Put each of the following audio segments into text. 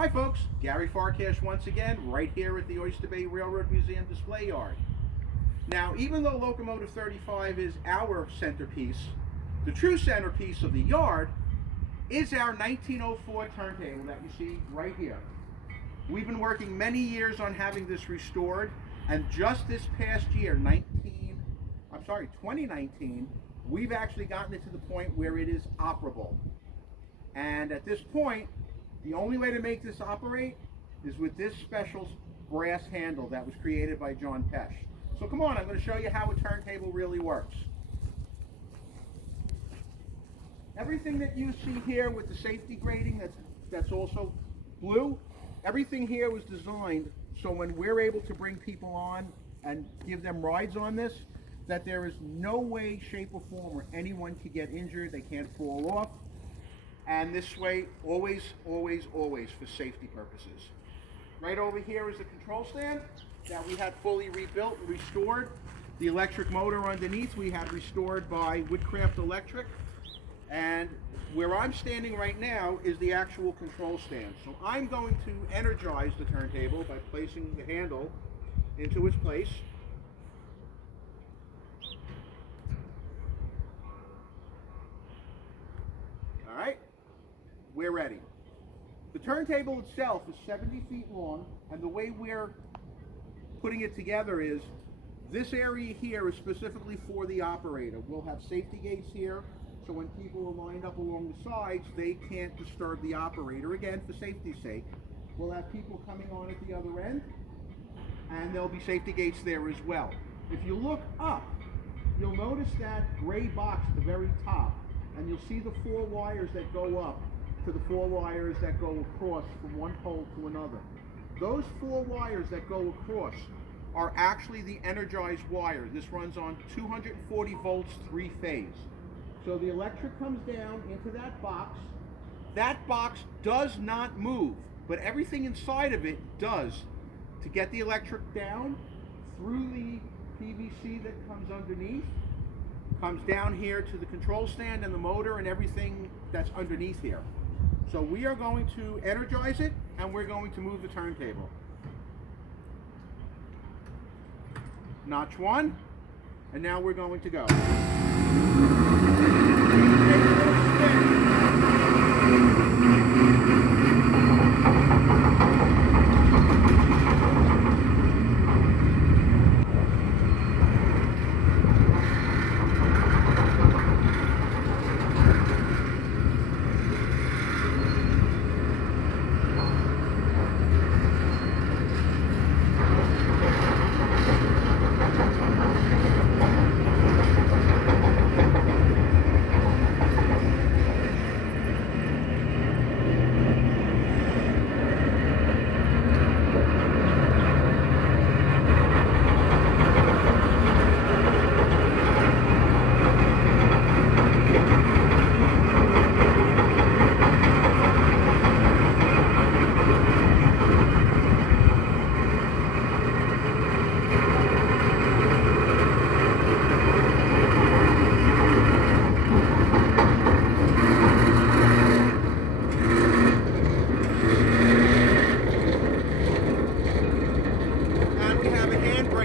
Hi folks, Gary Farkash once again, right here at the Oyster Bay Railroad Museum Display Yard. Now, even though Locomotive 35 is our centerpiece, the true centerpiece of the yard is our 1904 turntable that you see right here. We've been working many years on having this restored, and just this past year, 2019, we've actually gotten it to the point where it is operable. And at this point, the only way to make this operate is with this special brass handle that was created by John Pesh. So come on, I'm going to show you how a turntable really works. Everything that you see here with the safety grating that's also blue, everything here was designed so when we're able to bring people on and give them rides on this, that there is no way, shape, or form where anyone can get injured, they can't fall off. And this way, always, always, always for safety purposes. Right over here is the control stand that we had fully rebuilt and restored. The electric motor underneath we had restored by Woodcraft Electric. And where I'm standing right now is the actual control stand. So I'm going to energize the turntable by placing the handle into its place. All right. We're ready. The turntable itself is 70 feet long, and the way we're putting it together is this area here is specifically for the operator. We'll have safety gates here, so when people are lined up along the sides, they can't disturb the operator, again, for safety's sake. We'll have people coming on at the other end, and there'll be safety gates there as well. If you look up, you'll notice that gray box at the very top, and you'll see the 4 wires that go up to the 4 wires that go across from one pole to another. Those 4 wires that go across are actually the energized wire. This runs on 240 volts, 3-phase. So the electric comes down into that box. That box does not move, but everything inside of it does to get the electric down through the PVC that comes underneath, comes down here to the control stand and the motor and everything that's underneath here. So we are going to energize it, and we're going to move the turntable. Notch 1, and now we're going to go.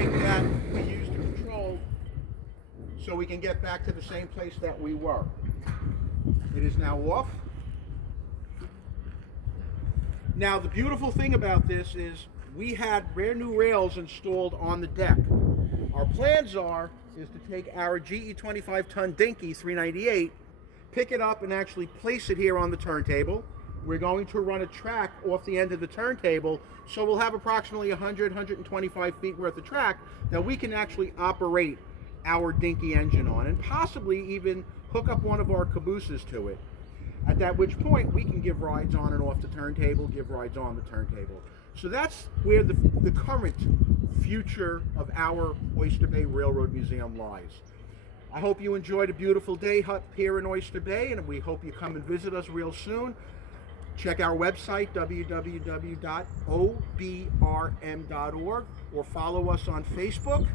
That we use to control so we can get back to the same place that we were. It is now off. Now the beautiful thing about this is we had brand new rails installed on the deck. Our plans is to take our GE 25-ton Dinky 398, pick it up and actually place it here on the turntable. We're going to run a track off the end of the turntable, so we'll have approximately 125 feet worth of track that we can actually operate our Dinky engine on, and possibly even hook up one of our cabooses to it. At that which point, we can give rides on and off the turntable, give rides on the turntable. So that's where the current future of our Oyster Bay Railroad Museum lies. I hope you enjoyed a beautiful day up here in Oyster Bay, and we hope you come and visit us real soon. Check our website, www.obrm.org, or follow us on Facebook.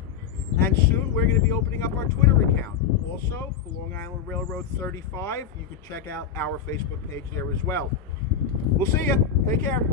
And soon we're going to be opening up our Twitter account. Also, for Long Island Railroad 35, you can check out our Facebook page there as well. We'll see you. Take care.